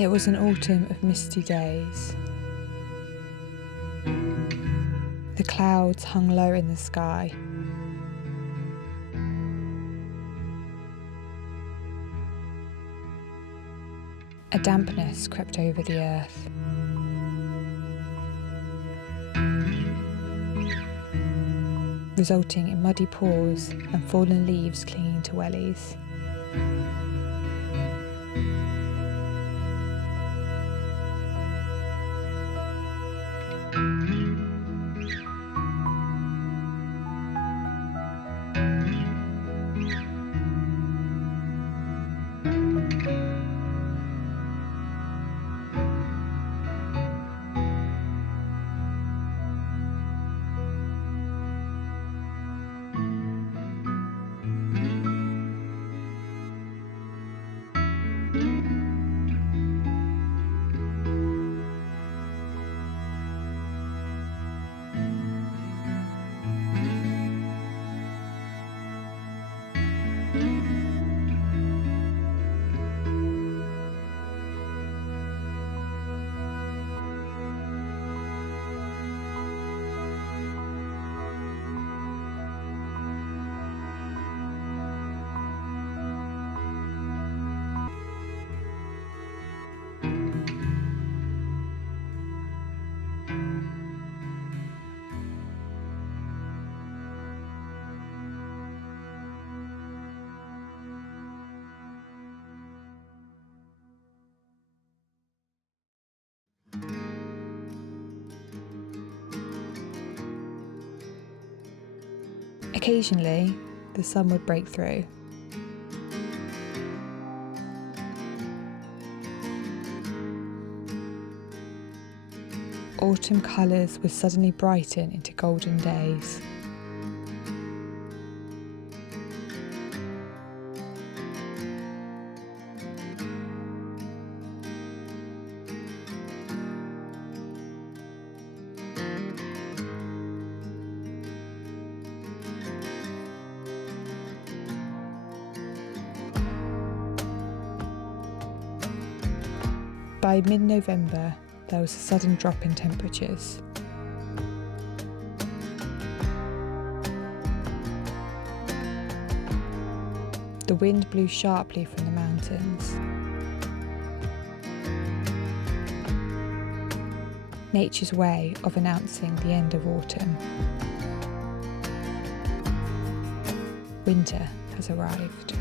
It was an autumn of misty days. The clouds hung low in the sky. A dampness crept over the earth. Resulting in muddy paws and fallen leaves clinging to wellies. Occasionally, the sun would break through. Autumn colours would suddenly brighten into golden days. By mid-November, there was a sudden drop in temperatures. The wind blew sharply from the mountains. Nature's way of announcing the end of autumn. Winter has arrived.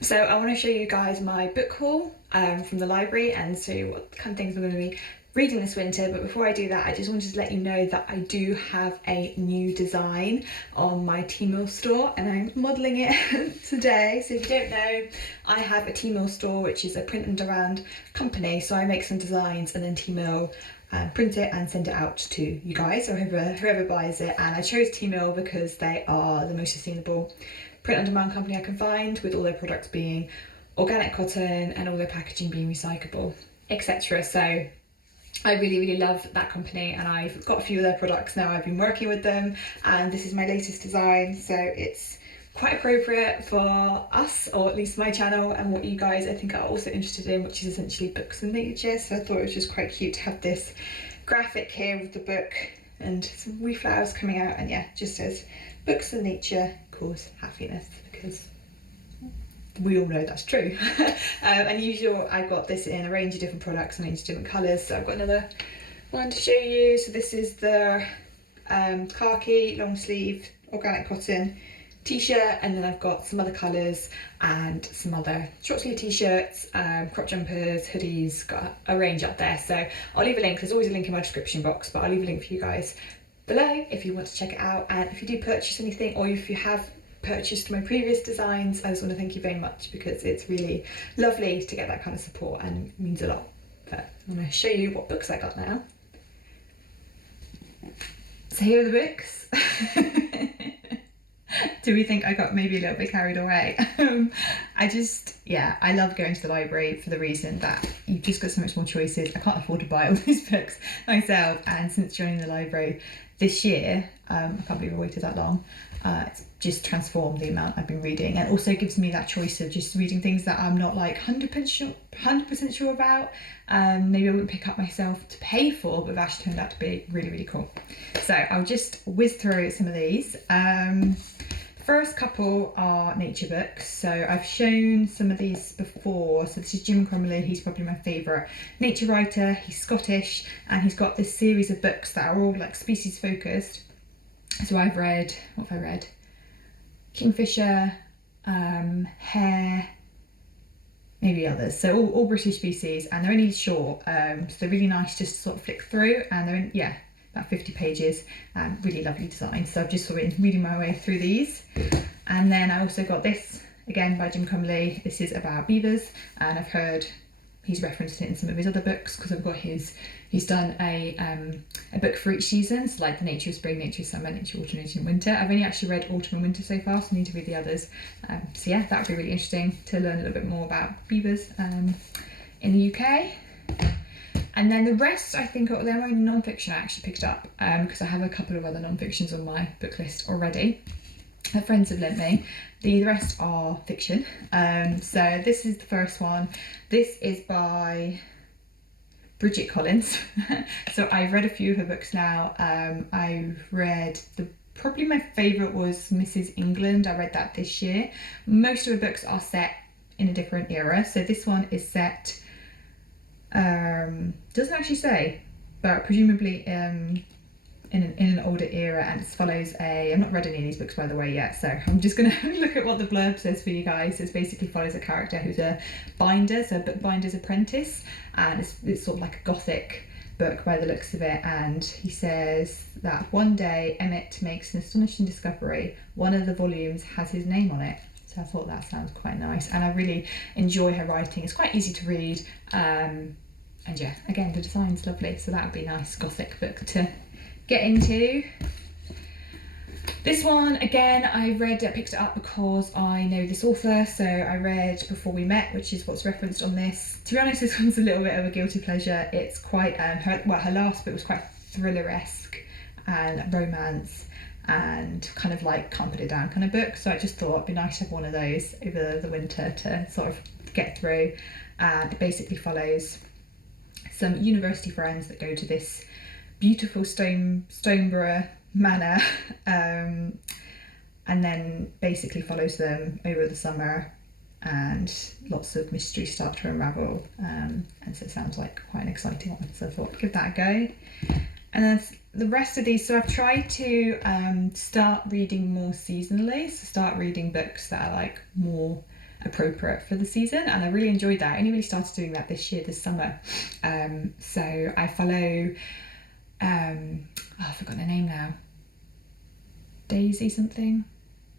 So I want to show you guys my book haul from the library and so what kind of things I'm going to be reading this winter. But before I do that, I just wanted to let you know that I do have a new design on my Tmall store and I'm modelling it today. So if you don't know, I have a Tmall store which is a print and around company. So I make some designs and then Tmall print it and send it out to you guys or whoever buys it. And I chose Tmall because they are the most sustainable print on demand company I can find, with all their products being organic cotton and all their packaging being recyclable, etc. So I really love that company and I've got a few of their products now. I've been working with them and this is my latest design, so it's quite appropriate for us, or at least my channel, and what you guys I think are also interested in, which is essentially books and nature. So I thought it was just quite cute to have this graphic here with the book and some wee flowers coming out, and yeah, just says books and nature cause happiness, because we all know that's true. And usually I've got this in a range of different products and a range of different colours. So I've got another one to show you. So this is the khaki long sleeve organic cotton t-shirt, and then I've got some other colours and some other short sleeve t-shirts, crop jumpers, hoodies, got a range up there. So I'll leave a link, there's always a link in my description box, but I'll leave a link for you guys below if you want to check it out. And if you do purchase anything, or if you have purchased my previous designs, I just want to thank you very much, because it's really lovely to get that kind of support and it means a lot. But I'm going to show you what books I got now. So here are the books. Do we think I got maybe a little bit carried away? I love going to the library for the reason that you've just got so much more choices. I can't afford to buy all these books myself, and since joining the library this year, I can't believe I waited that long. It's just transformed the amount I've been reading, and also gives me that choice of just reading things that I'm not like 100% sure about. Maybe I wouldn't pick up myself to pay for, but have actually turned out to be really, really cool. So I'll just whiz through some of these. First couple are nature books. So I've shown some of these before. So this is Jim Cromley. He's probably my favourite nature writer. He's Scottish, and he's got this series of books that are all like species focused. So I've read, what have I read? Kingfisher, hare, maybe others. So all British species, and they're only short. So they're really nice just to sort of flick through, and they're in, about 50 pages, really lovely design. So I've just sort of been reading my way through these. And then I also got this, again by Jim Cromley. This is about beavers, and I've heard he's referenced it in some of his other books, because I've got he's done a book for each season, so like the nature of spring, nature of summer, nature of autumn, nature of winter. I've only actually read autumn and winter so far, so I need to read the others. So yeah, that would be really interesting to learn a little bit more about beavers in the UK. And then the rest, I think, they're only non-fiction I actually picked up, because I have a couple of other non-fictions on my book list already that friends have lent me. The rest are fiction. So this is the first one. This is by Bridget Collins. So I've read a few of her books now. I've read probably my favourite was Mrs. England. I read that this year. Most of her books are set in a different era. So this one is set, doesn't actually say, but presumably in an older era, and it follows I've not read any of these books by the way yet, so I'm just going to look at what the blurb says for you guys. It basically follows a character who's a binder, so a bookbinder's apprentice, and it's sort of like a gothic book by the looks of it. And he says that one day Emmett makes an astonishing discovery. One of the volumes has his name on it. So I thought that sounds quite nice, and I really enjoy her writing. It's quite easy to read, and yeah, again, the design's lovely, so that would be a nice gothic book to get into. This one, again, I picked it up because I know this author, so I read Before We Met, which is what's referenced on this. To be honest, this one's a little bit of a guilty pleasure. It's quite, her last book was quite thriller-esque and romance, and kind of like can't put it down kind of book, so I just thought it'd be nice to have one of those over the winter to sort of get through. And it basically follows some university friends that go to this beautiful Stoneborough manor, and then basically follows them over the summer, and lots of mysteries start to unravel, and so it sounds like quite an exciting one, so I thought I'd give that a go. And then the rest of these, so I've tried to start reading more seasonally, so start reading books that are like more appropriate for the season, and I really enjoyed that. I only really started doing that this summer. So I follow I've forgotten her name now, Daisy something.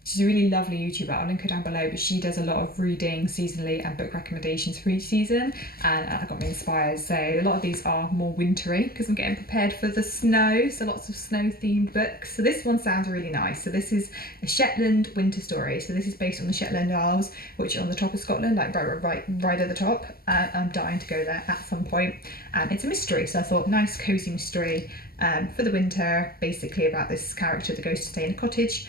She's a really lovely YouTuber, I'll link her down below, but she does a lot of reading seasonally and book recommendations for each season, and that got me inspired. So a lot of these are more wintry because I'm getting prepared for the snow, so lots of snow themed books. So this one sounds really nice. So this is a Shetland winter story. So this is based on the Shetland Isles, which are on the top of Scotland, like right at the top. I'm dying to go there at some point. And it's a mystery, so I thought nice cozy mystery for the winter, basically about this character that goes to stay in a cottage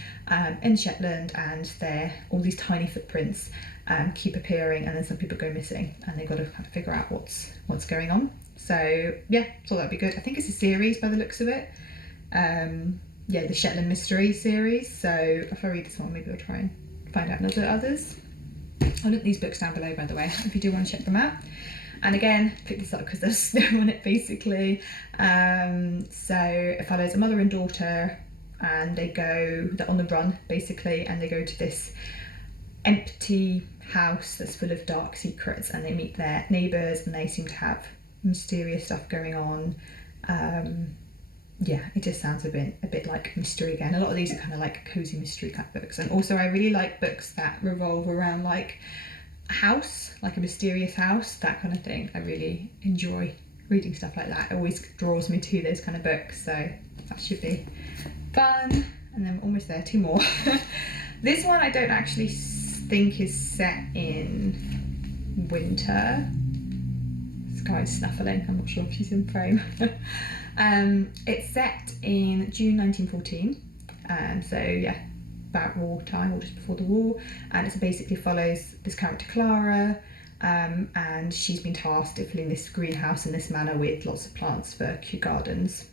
in Shetland, and there all these tiny footprints keep appearing, and then some people go missing, and they've got to kind of figure out what's going on. So yeah, thought that'd be good. I think it's a series by the looks of it. The Shetland Mystery series. So if I read this one, maybe I'll try and find out others. I'll link these books down below, by the way, if you do want to check them out. And again, pick this up because there's snow on it, basically. So it follows a mother and daughter, and they're on the run, basically, and they go to this empty house that's full of dark secrets, and they meet their neighbours, and they seem to have mysterious stuff going on. yeah, it just sounds a bit like mystery again. A lot of these are kind of like cozy mystery type books, and also I really like books that revolve around like a house, like a mysterious house, that kind of thing. I really enjoy reading stuff like that. It always draws me to those kind of books, so that should be fun. And then we're almost there, 2 more. This one I don't actually think is set in winter. This guy's snuffling, I'm not sure if she's in frame. It's set in June 1914, so yeah, about wartime or just before the war, and it basically follows this character Clara, and she's been tasked with filling this greenhouse in this manor with lots of plants for Kew Gardens.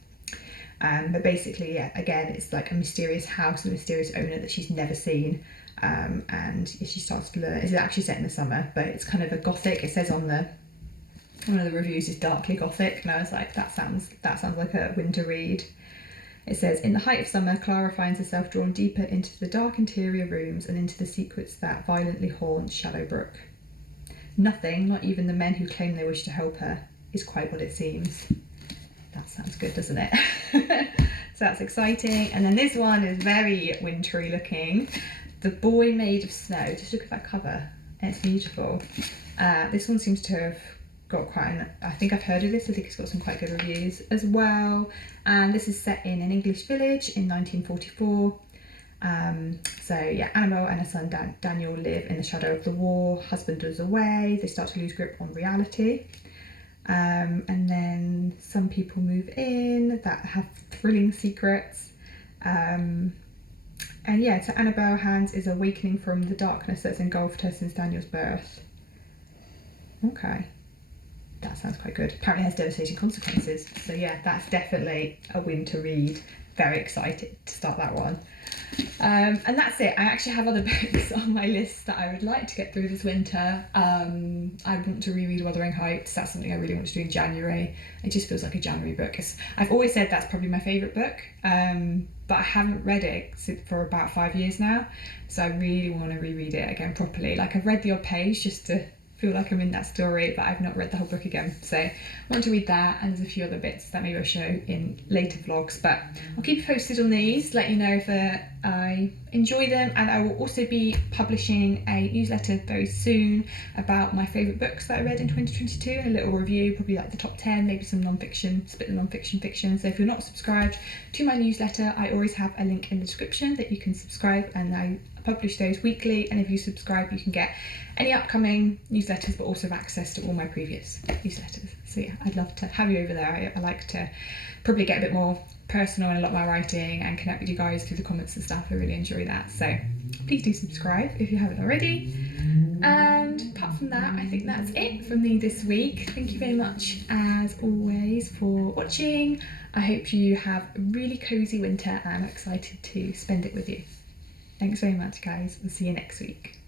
But basically, yeah, again, it's like a mysterious house and a mysterious owner that she's never seen. And she starts to learn. It's actually set in the summer, but it's kind of a gothic. It says on one of the reviews is darkly gothic, and I was like, that sounds like a winter read. It says, in the height of summer, Clara finds herself drawn deeper into the dark interior rooms and into the secrets that violently haunt Shadowbrook. Nothing, not even the men who claim they wish to help her, is quite what it seems. That sounds good, doesn't it? So that's exciting. And then this one is very wintry looking. The Boy Made of Snow. Just look at that cover. It's beautiful. This one seems to have got I think I've heard of this. I think it's got some quite good reviews as well. And this is set in an English village in 1944. So yeah, Annabelle and her son Daniel live in the shadow of the war. Husband is away. They start to lose grip on reality. And then some people move in that have thrilling secrets. And yeah, so Annabelle Hands is awakening from the darkness that's engulfed her since Daniel's birth. Okay, that sounds quite good. Apparently has devastating consequences. So yeah, that's definitely a winter read. Very excited to start that one. And that's it. I actually have other books on my list that I would like to get through this winter. I want to reread Wuthering Heights. That's something I really want to do in January. It just feels like a January book. I've always said that's probably my favourite book, but I haven't read it for about 5 years now. So I really want to reread it again properly. Like, I've read the odd page just to feel like I'm in that story, but I've not read the whole book again. So I want to read that, and there's a few other bits that maybe I'll show in later vlogs, but I'll keep you posted on these, let you know if I enjoy them. And I will also be publishing a newsletter very soon about my favourite books that I read in 2022, a little review, probably like the top 10, maybe some non-fiction, split the non-fiction fiction. So if you're not subscribed to my newsletter, I always have a link in the description that you can subscribe, and I publish those weekly, and if you subscribe you can get any upcoming newsletters, but also have access to all my previous newsletters. So yeah, I'd love to have you over there. I like to probably get a bit more personal in a lot of my writing and connect with you guys through the comments and stuff. I really enjoy that, so please do subscribe if you haven't already. And apart from that, I think that's it from me this week. Thank you very much as always for watching. I hope you have a really cozy winter and I'm excited to spend it with you. Thanks very much, guys. We'll see you next week.